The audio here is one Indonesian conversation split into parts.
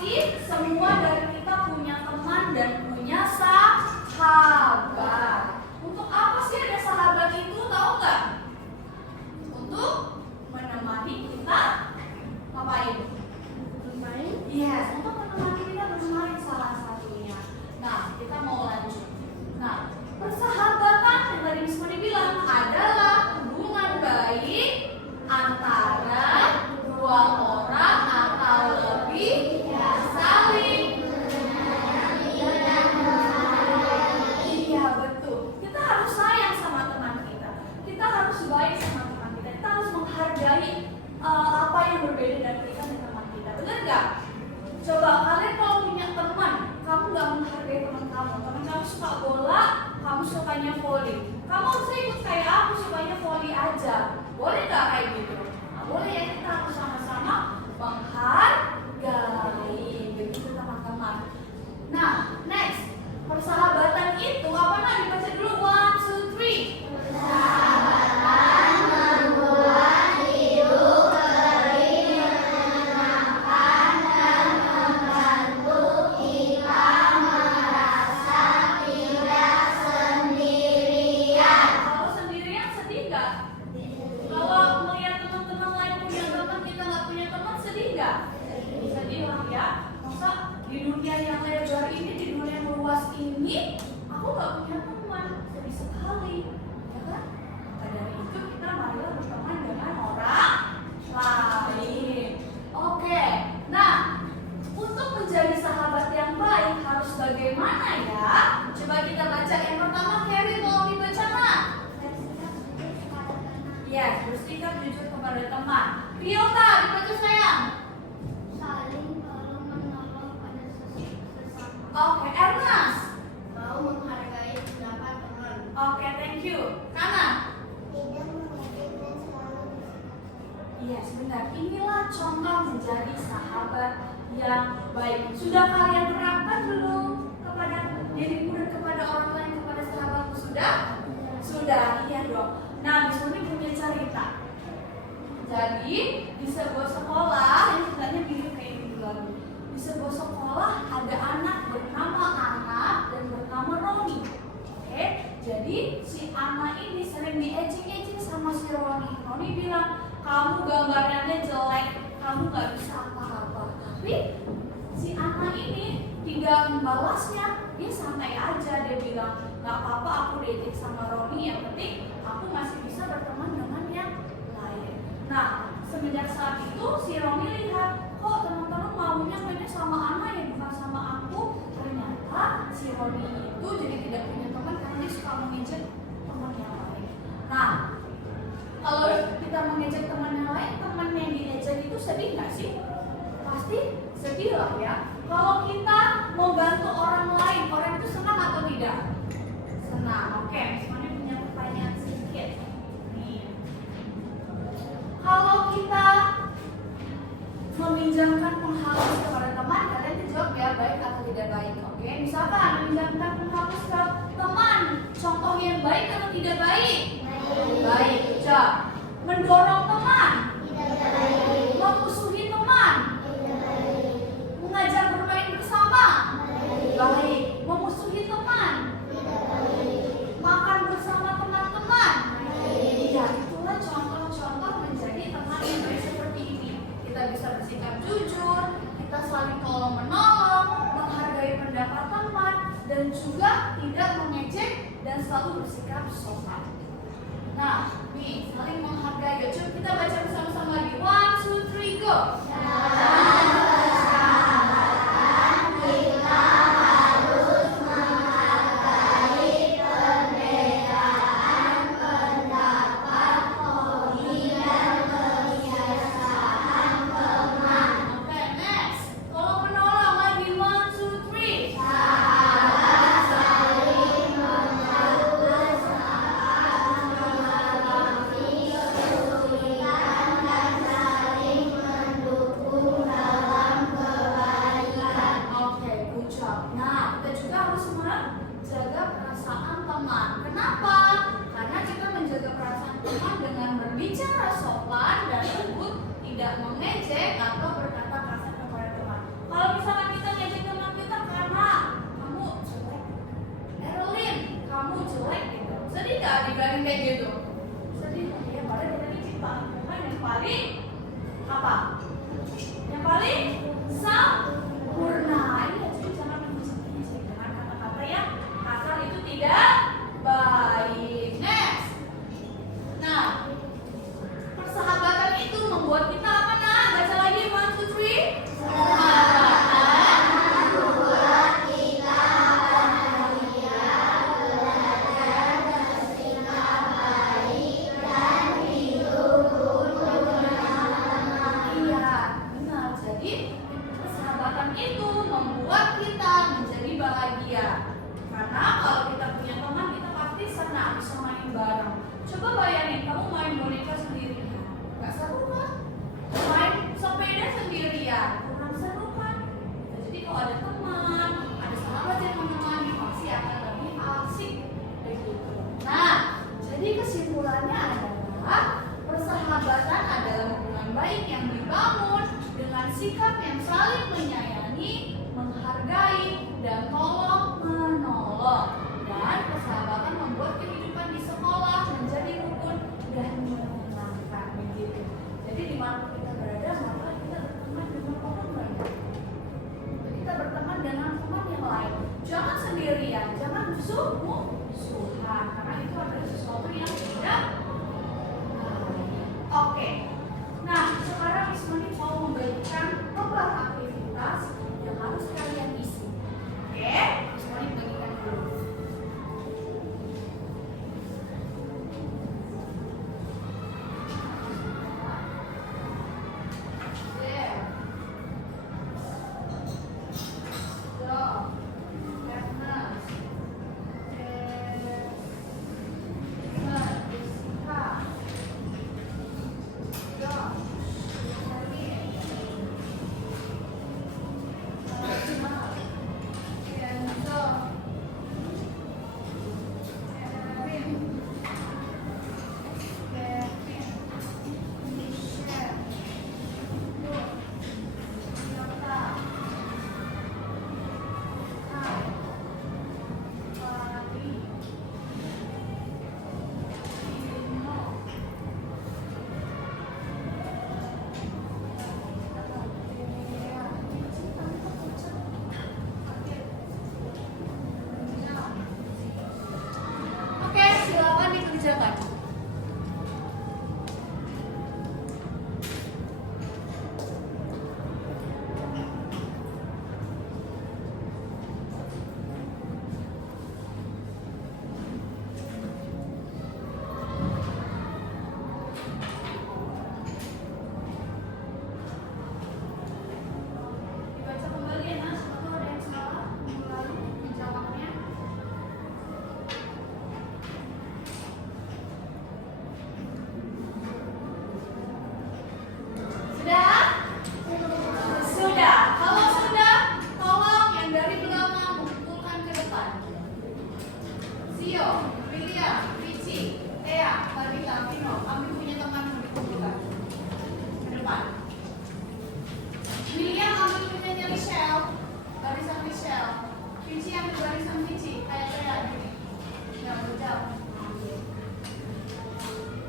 pasti semua dari kita punya teman dan punya sahabat. Untuk apa sih ada sahabat itu, tahu nggak? Untuk menemani kita ngapain? Bermain. Yes, untuk menemani kita bermain salah satunya. Nah, kita mau lanjut. Nah, persahabatan yang tadi Miss Moni bilang adalah hubungan baik antara dua orang atau lebih yang saling. Iya, betul. Kita harus sayang sama teman kita. Kita harus baik sama teman kita. Kita harus menghargai apa yang berbeda dari kita dan teman kita. Benar nggak? Coba kalian kalau punya teman, kamu nggak menghargai teman kamu. Teman kamu suka bola, kamu sukanya volley. Kamu harus ikut kayak aku sukanya volley aja. Boleh nggak kayak gitu? Nah, boleh ya, kita harus sama-sama menghargai. Begitu teman-teman. Nah, next. Persahabatan itu apa nak? Dibaca dulu. 1, 2, 3. Persahabatan membuat hidup lebih menyenangkan dan membantu kita merasa tidak sendirian. Kalau sendirian sedih nggak? Kalau melihat teman-teman lain punya teman, kita nggak punya teman, sedih nggak? Sedih lah ya. Masa di dunia yang lebar ini, di dunia yang luas ini, aku nggak punya teman, sedih sekali, ya kan? Maka dari itu kita marilah berteman dengan orang lain. Oke, nah untuk menjadi sahabat yang baik harus bagaimana ya? Coba kita baca yang pertama, Carrie, tolong dibaca nak. Yes, bersikap jujur kepada teman. Priota, dibaca sayang. Saling tolong menolong pada sesama. Oke, Ernest. Mau menghargai pendapat teman. Oke, thank you. Kana. Tidak mengejek dan selalu Yes, benar. Inilah contoh menjadi sahabat yang baik. Sudah kalian terapkan belum kepada dirimu dan kepada orang lain, kepada sahabatmu? Sudah? Sudah, iya dong. Nah, Miss Moni punya cerita. Jadi, di sebuah sekolah yang ceritanya mirip kayak ini lalu. Di sebuah sekolah ada anak bernama Ana dan bernama Roni. Oke, jadi si Ana ini sering diejek-ejek sama si Roni. Roni bilang, kamu gambarnya jelek, kamu gak bisa apa-apa. Tapi si Ana ini tidak membalasnya, dia santai aja. Dia bilang, gak apa-apa aku diejek sama Roni, yang penting aku masih bisa berteman dengan yang lain. Nah, semenjak saat itu si Roni lihat, kok teman-teman maunya mainnya sama Ana ya, bukan sama aku. Ternyata si Roni itu jadi tidak punya teman karena dia suka mengejek teman yang lain. Nah, kalau kita mengejek teman yang lain, teman yang diejek itu sedih nggak sih? Pasti sedih lah ya. Kalau kita mau bantu orang lain, orang itu senang atau tidak? Senang. Oke, Miss Moni punya pertanyaan sedikit. Nih. Kalau kita meminjamkan penghapus kepada teman, kalian dijawab ya baik atau tidak baik. Oke, misalkan meminjamkan penghapus ke teman, contoh yang baik atau tidak baik? Baik. Coba mendorong teman, memusuhi teman, mengajak bermain bersama, baik. Memusuhi teman, makan bersama teman-teman, iya. Itulah contoh-contoh menjadi teman yang baik seperti ini. Kita bisa bersikap jujur, kita saling tolong menolong, menghargai pendapat teman, dan juga tidak mengejek dan selalu bersikap sopan. Nah, nih saling menghargai. Coba kita baca bersama-sama lagi. 1, 2, 3, go. kita harus menghargai perbedaan pendapat, hobi, dan kebiasaan teman. Oke, next. Tolong menolong lagi. 1, 2, 3. Sahabat saling membantu, saling mengerti kesulitan, dan saling mendukung Teman itu membuat kita menjadi bahagia. Karena kalau kita punya teman, kita pasti senang bisa main bareng. Coba bayangin kamu main boneka sendirian, nggak seru kan? Main sepeda sendirian, kurang seru kan? Jadi kalau ada teman, ada sahabat yang menemani, pasti akan lebih asik begitu. Nah, jadi kesimpulannya adalah persahabatan adalah hubungan baik yang dibangun dengan sikap yang saling menyayangi, menghargai, dan tolong menolong. Dan persahabatan membuat kehidupan di sekolah menjadi rukun dan menyenangkan begitu. Jadi di mana kita berada, maka kita berteman dengan orang banyak. Kita berteman dengan teman yang lain. Jangan sendirian, jangan musuhan, karena itu adalah sesuatu yang tidak. Oke. Nah, sekarang Ismani mau membagikan beberapa aktivitas yang harus kalian isi. Oke, Ismani bagikan dulu. Oke, silakan dikerjakan. Dibaca kembali ya, Nas. Kalau ada yang salah, lalu dijawabnya. Sudah? Sudah. Kalau sudah, tolong yang dari belakang mengumpulkan ke depan. Sio, William, Ricci, Tea, Tabitha, Vino, ambil punya teman dikumpulkan ke depan. William ambil punyanya Michelle, barisan Michelle. Ricci ambil barisan Ricci, kayak Tea gini. Nggak berjauh.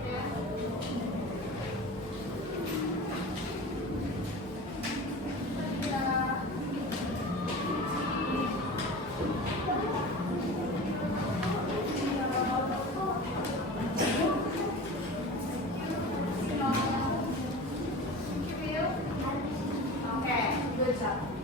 Ya. Okay, good job.